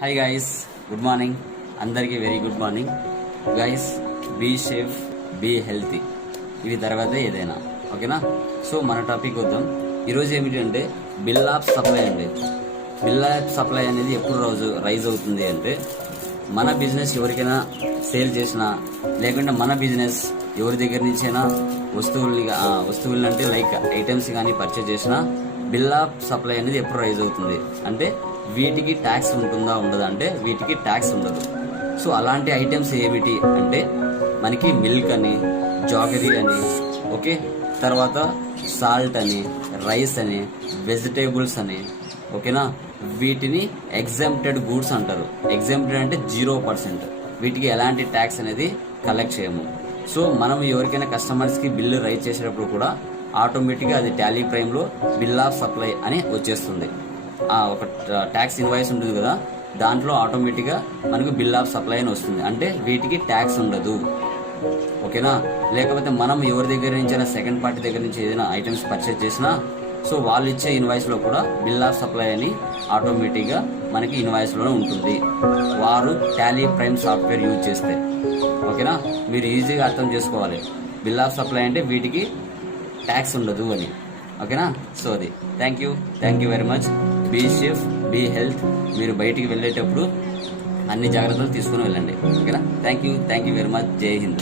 Hi guys good morning అందరికీ very good morning guys be safe be healthy ఇవి తర్వాత ఏదైనా ఓకేనా? సో మన టాపిక్ వద్దాం. ఈరోజు ఏమిటంటే బిల్ ఆఫ్ సప్లై అండి. బిల్ ఆఫ్ సప్లై అనేది ఎప్పుడు రోజు రైజ్ అవుతుంది అంటే మన బిజినెస్ ఎవరికైనా సేల్ చేసినా లేకుంటే మన బిజినెస్ ఎవరి దగ్గర నుంచైనా వస్తువుల్ని వస్తువులు అంటే లైక్ ఐటమ్స్ కానీ పర్చేజ్ చేసినా బిల్ ఆఫ్ సప్లై అనేది ఎప్పుడు రైజ్ అవుతుంది. అంటే వీటికి ట్యాక్స్ ఉంటుందా ఉండదా అంటే వీటికి ట్యాక్స్ ఉండదు. సో అలాంటి ఐటమ్స్ ఏమిటి అంటే మనకి మిల్క్ అని జాగరీ అని ఓకే తర్వాత సాల్ట్ అని రైస్ అని వెజిటేబుల్స్ అని ఓకేనా వీటిని ఎగ్జామ్టెడ్ గూడ్స్ అంటారు. ఎగ్జామ్టెడ్ అంటే జీరో పర్సెంట్ వీటికి ఎలాంటి ట్యాక్స్ అనేది కలెక్ట్ చేయము. సో మనం ఎవరికైనా కస్టమర్స్కి బిల్లు రైజ్ చేసేటప్పుడు కూడా ఆటోమేటిక్గా అది టాలీ ప్రైమ్లో బిల్ ఆఫ్ సప్లై అని వచ్చేస్తుంది. ఒక ట్యాక్స్ ఇన్వాయిస్ ఉంటుంది కదా దాంట్లో ఆటోమేటిక్గా మనకు బిల్ ఆఫ్ సప్లై అని వస్తుంది. అంటే వీటికి ట్యాక్స్ ఉండదు. ఓకేనా? లేకపోతే మనం ఎవరి దగ్గర నుంచైనా సెకండ్ పార్టీ దగ్గర నుంచి ఏదైనా ఐటమ్స్ పర్చేస్ చేసినా సో వాళ్ళు ఇచ్చే ఇన్వాయిస్లో కూడా బిల్ ఆఫ్ సప్లై అని ఆటోమేటిక్గా మనకి ఇన్వాయిస్లోనే ఉంటుంది. వారు టాలీ ప్రైమ్ సాఫ్ట్వేర్ యూజ్ చేస్తే. ఓకేనా? మీరు ఈజీగా అర్థం చేసుకోవాలి. బిల్ ఆఫ్ సప్లై అంటే వీటికి ట్యాక్స్ ఉండదు అని. ఓకేనా? సో అది. Thank you thank you very much be safe be health. మీరు బయటికి వెళ్ళేటప్పుడు అన్ని జాగ్రత్తలు తీసుకుని వెళ్ళండి. ఓకేనా? Thank you thank you very much. జై హింద్.